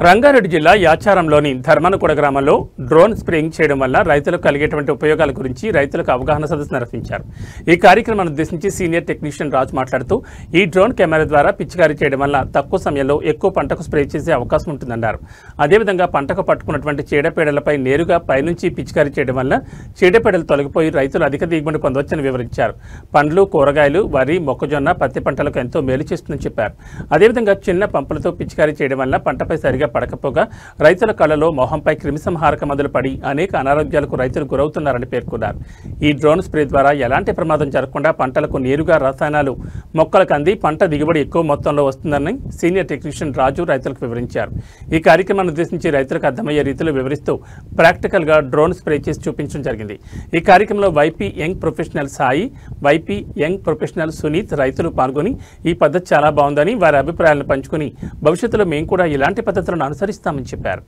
రంగారెడ్డి జిల్లా యాచారంలోని ధర్మనగూడ గ్రామంలో drone spraying చేయడం వల్ల రైతులకు కలిగేటువంటి ఉపయోగాల గురించి రైతులకు అవగాహన సదస్సు నిర్వహించారు. ఈ కార్యక్రమాన్ని ఉద్దేశించి సీనియర్ టెక్నీషియన్ రాజు మాట్లాడుతూ ఈ డ్రోన్ కెమెరా ద్వారా పిచికారీ చేయడం వల్ల తక్కువ సమయంలో ఎక్కువ పంటకు స్ప్రే చేసే అవకాశం ఉంటుందన్నారు. అదేవిధంగా పంటకు పట్టుకున్నటువంటి చీడపీడలపై నేరుగా పైనుంచి పిచికారీ చేయడం వల్ల చీడపీడలు తొలగిపోయి రైతులు అధిక దిగుబడి పొందవచ్చని వివరించారు. పండ్లు, కూరగాయలు, వరి, మొక్కజొన్న, పత్తి పంటలకు ఎంతో మేలు చేస్తుందని చెప్పారు. అదేవిధంగా చిన్న పంపులతో పిచికారీ చేయడం వల్ల పంటపై సరిగా పడకపోగా రైతుల కళ్ళలో మొహంపై క్రిమిసంహారక మందులు పడి అనేక అనారోగ్యాలకు రైతులు గురవుతున్నారని పేర్కొన్నారు. ఈ డ్రోన్ స్ప్రే ద్వారా ఎలాంటి ప్రమాదం జరగకుండా పంటలకు నేరుగా రసాయనాలు మొక్కలకు అంది పంట దిగుబడి ఎక్కువ మొత్తంలో వస్తుందని సీనియర్ టెక్నీషియన్ రాజు రైతులకు వివరించారు. ఈ కార్యక్రమాన్ని ఉద్దేశించి రైతులకు అర్థమయ్యే రీతిలో వివరిస్తూ ప్రాక్టికల్గా డ్రోన్ స్ప్రే చేసి చూపించడం జరిగింది. ఈ కార్యక్రమంలో YP young professional Sai, YP young professional Sunith రైతులు పాల్గొని ఈ పద్ధతి చాలా బాగుందని వారి అభిప్రాయాలను పంచుకుని భవిష్యత్తులో మేము కూడా ఇలాంటి పద్ధతులను అనుసరిస్తామని చెప్పారు.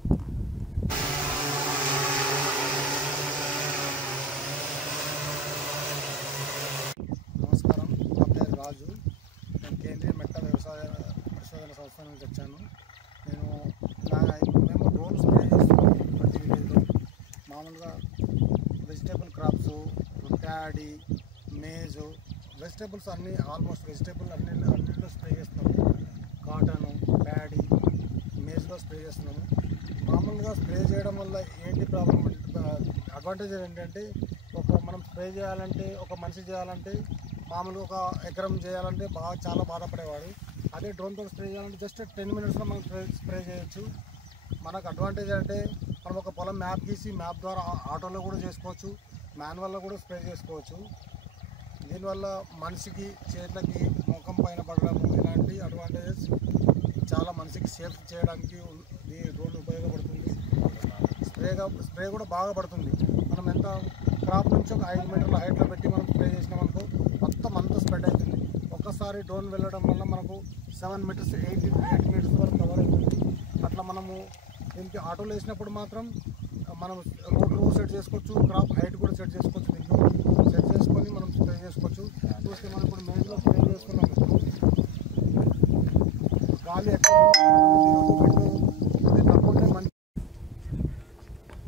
నమస్కారం, నా పేరు రాజు. నేను కేంద్రీయ మెట్ట వ్యవసాయ పరిశోధన సంస్థ నుంచి వచ్చాను. మేము డ్రోన్ స్ప్రే చేస్తున్నాం ప్రతి విలేజ్లో. మామూలుగా vegetable crops, paddy, maze, vegetables అన్నీ ఆల్మోస్ట్ అన్నింటిలో స్ప్రే చేస్తున్నాము. కాటను, ప్యాడీ, మేజ్లో స్ప్రే చేస్తున్నాము. మామూలుగా స్ప్రే చేయడం వల్ల ఏంటి ప్రాబ్లం అడ్వాంటేజ్ ఏంటంటే, మనం స్ప్రే చేయాలంటే, ఒక మనిషి చేయాలంటే, మామూలుగా ఒక ఎకరం చేయాలంటే చాలా బాధపడేవాడు. అదే డ్రోన్తో స్ప్రే చేయాలంటే జస్ట్ 10 మినిట్స్లో మనం స్ప్రే చేయొచ్చు. మనకు అడ్వాంటేజ్ అంటే, మనం ఒక పొలం మ్యాప్ గీసి మ్యాప్ ద్వారా ఆటోలో కూడా చేసుకోవచ్చు, మాన్యువల్లో కూడా స్ప్రే చేసుకోవచ్చు. దీనివల్ల మనిషికి, చేతులకి, ముఖం పైన పడడం ఇలాంటి అడ్వాంటేజెస్ చాలా మనిషికి సేఫ్ చేయడానికి ఈ డ్రోన్ ఉపయోగపడుతుంది. స్ప్రే కూడా బాగా పడుతుంది. మనం ఎంత క్రాప్ నుంచి ఒక 5 మీటర్ల హైట్లో పెట్టి మనం స్ప్రే చేసినామనుకో మొత్తం అంతా స్ప్రెడ్ అవుతుంది. ఒక్కసారి డ్రోన్ వెళ్ళడం వల్ల మనకు 7 మీటర్స్ 8 మీటర్స్ వరకు కవర్ అవుతుంది. అట్లా మనము దీనికి ఆటోలో వేసినప్పుడు మాత్రం మనం రోడ్లు సెట్ చేసుకోవచ్చు, క్రాప్ హైట్ కూడా సెట్ చేసుకోవచ్చు. దీంట్లో సెట్ చేసుకొని మనం స్ప్రే చేసుకోవచ్చు. చూస్తే మనం ఇప్పుడు మెయిన్లో స్ప్రే చేసుకున్నాము, గాలి ఎక్కువ